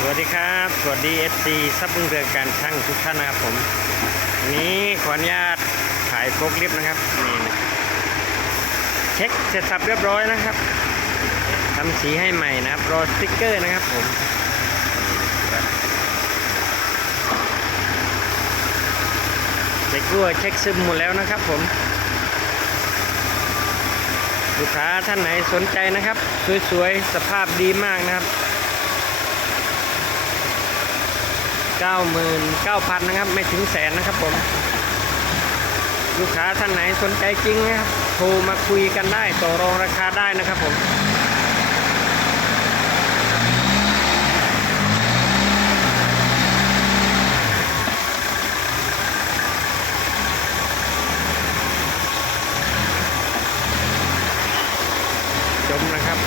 สวัสดีครับ สวัสดี FC ซับบุญเรืองการช่างทุกท่านนะครับผมนี้ขออนุญาตถ่ายโฟกลิฟต์นะครับนี่นะเช็คเสร็จสับเรียบร้อยนะครับทำสีให้ใหม่นะครับรอสติ๊กเกอร์นะครับผมเช็ครั่วเช็คซึมหมดแล้วนะครับผมลูกค้าท่านไหนสนใจนะครับ สวยๆ สภาพดีมากนะครับ 99,000นะครับไม่ถึงแสนนะครับผม ลูกค้าท่านไหนสนใจจริงนะครับโทรมาคุยกันได้ต่อรองราคาได้นะครับผมจมนะครับ